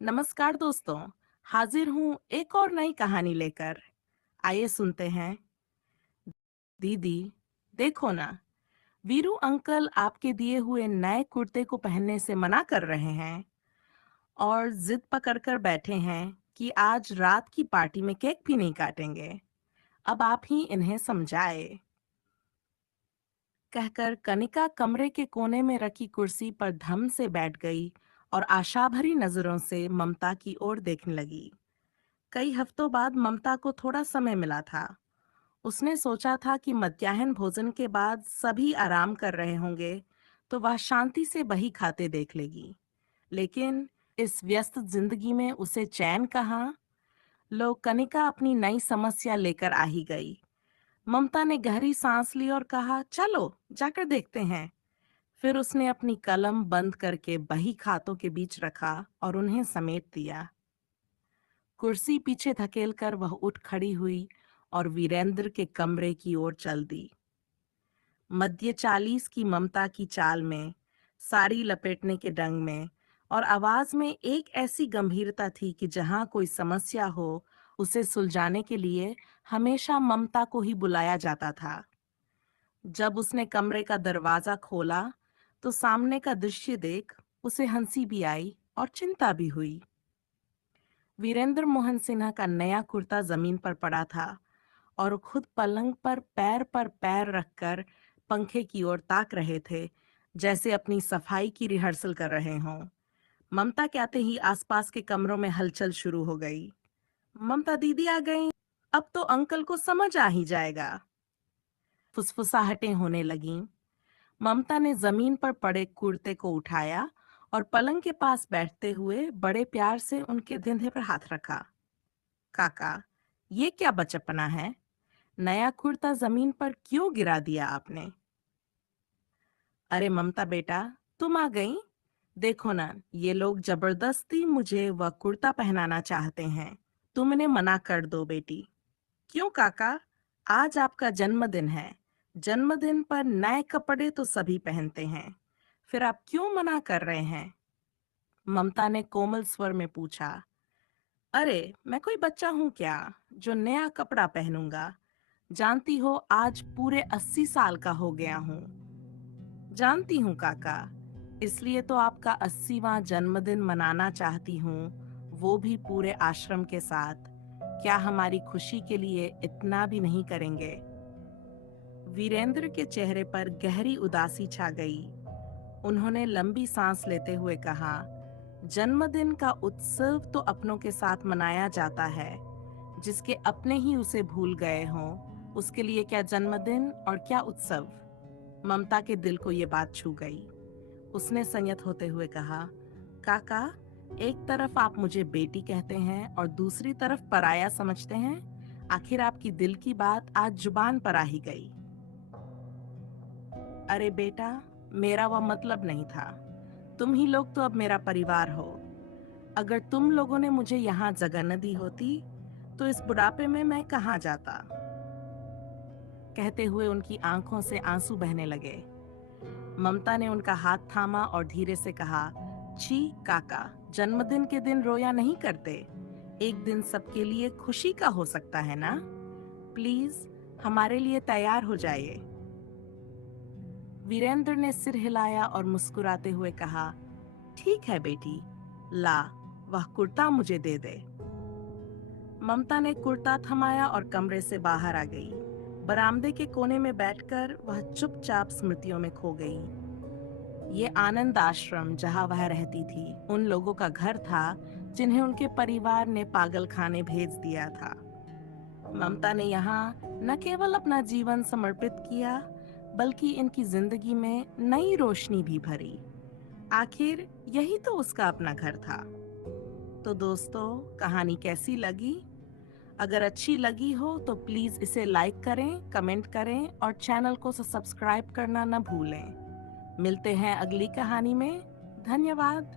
नमस्कार दोस्तों। हाजिर हूँ एक और नई कहानी लेकर। आइए सुनते हैं। दीदी, देखो ना, वीरू अंकल आपके दिए हुए नए कुर्ते को पहनने से मना कर रहे हैं और जिद पकड़कर बैठे हैं कि आज रात की पार्टी में केक भी नहीं काटेंगे। अब आप ही इन्हें समझाए। कहकर कनिका कमरे के कोने में रखी कुर्सी पर धम से बैठ गई और आशा भरी नजरों से ममता की ओर देखने लगी। कई हफ्तों बाद ममता को थोड़ा समय मिला था। उसने सोचा था कि मध्याह्न भोजन के बाद सभी आराम कर रहे होंगे, तो वह शांति से बही खाते देख लेगी। लेकिन इस व्यस्त जिंदगी में उसे चैन कहाँ। लो, कनिका अपनी नई समस्या लेकर आ ही गई। ममता ने गहरी सांस ली और कहा, चलो जाकर देखते हैं। फिर उसने अपनी कलम बंद करके बही खातों के बीच रखा और उन्हें समेट दिया। कुर्सी पीछे धकेलकर वह उठ खड़ी हुई और वीरेंद्र के कमरे की ओर चल दी। मध्य 40 की ममता की चाल में, साड़ी लपेटने के ढंग में और आवाज में एक ऐसी गंभीरता थी कि जहां कोई समस्या हो, उसे सुलझाने के लिए हमेशा ममता को ही बुलाया जाता था। जब उसने कमरे का दरवाजा खोला, तो सामने का दृश्य देख उसे हंसी भी आई और चिंता भी हुई। वीरेंद्र मोहन सिन्हा का नया कुर्ता जमीन पर पड़ा था और खुद पलंग पर पैर रखकर पंखे की ओर ताक रहे थे, जैसे अपनी सफाई की रिहर्सल कर रहे हों। ममता के आते ही आसपास के कमरों में हलचल शुरू हो गई। ममता दीदी आ गई, अब तो अंकल को समझ आ ही जाएगा। फुसफुसाहटें होने लगीं। ममता ने जमीन पर पड़े कुर्ते को उठाया और पलंग के पास बैठते हुए बड़े प्यार से उनके कंधे पर हाथ रखा। काका, ये क्या बचपना है? नया कुर्ता जमीन पर क्यों गिरा दिया आपने? अरे ममता बेटा, तुम आ गई। देखो ना, ये लोग जबरदस्ती मुझे वह कुर्ता पहनाना चाहते हैं। तुम इन्हें मना कर दो बेटी। क्यों काका? आज आपका जन्मदिन है। जन्मदिन पर नए कपड़े तो सभी पहनते हैं, फिर आप क्यों मना कर रहे हैं? ममता ने कोमल स्वर में पूछा। अरे मैं कोई बच्चा हूँ क्या, जो नया कपड़ा पहनूंगा? जानती हो, आज पूरे 80 साल का हो गया हूँ। जानती हूँ काका, इसलिए तो आपका 80वां जन्मदिन मनाना चाहती हूँ, वो भी पूरे आश्रम के साथ। क्या हमारी खुशी के लिए इतना भी नहीं करेंगे? वीरेंद्र के चेहरे पर गहरी उदासी छा गई। उन्होंने लंबी सांस लेते हुए कहा, जन्मदिन का उत्सव तो अपनों के साथ मनाया जाता है। जिसके अपने ही उसे भूल गए हों, उसके लिए क्या जन्मदिन और क्या उत्सव। ममता के दिल को ये बात छू गई। उसने संयत होते हुए कहा, काका, एक तरफ आप मुझे बेटी कहते हैं और दूसरी तरफ पराया समझते हैं। आखिर आपकी दिल की बात आज जुबान पर आ ही गई। अरे बेटा, मेरा वह मतलब नहीं था। तुम ही लोग तो अब मेरा परिवार हो। अगर तुम लोगों ने मुझे यहाँ जगह न दी होती, तो इस बुढ़ापे में मैं कहाँ जाता। कहते हुए उनकी आंखों से आंसू बहने लगे। ममता ने उनका हाथ थामा और धीरे से कहा, छी काका, जन्मदिन के दिन रोया नहीं करते। एक दिन सबके लिए खुशी का हो सकता है ना। प्लीज हमारे लिए तैयार हो जाइए। वीरेंद्र ने सिर हिलाया और मुस्कुराते हुए कहा, ठीक है बेटी, ला, वह कुर्ता मुझे दे दे। ममता ने कुर्ता थमाया और कमरे से बाहर आ गई। बरामदे के कोने में बैठकर वह चुपचाप स्मृतियों में खो गई। ये आनंद आश्रम जहां वह रहती थी, उन लोगों का घर था जिन्हें उनके परिवार ने पागल खाने भेज दिया था। ममता ने यहाँ न केवल अपना जीवन समर्पित किया, बल्कि इनकी जिंदगी में नई रोशनी भी भरी। आखिर यही तो उसका अपना घर था। तो दोस्तों, कहानी कैसी लगी? अगर अच्छी लगी हो तो प्लीज इसे लाइक करें, कमेंट करें और चैनल को सब्सक्राइब करना न भूलें। मिलते हैं अगली कहानी में। धन्यवाद।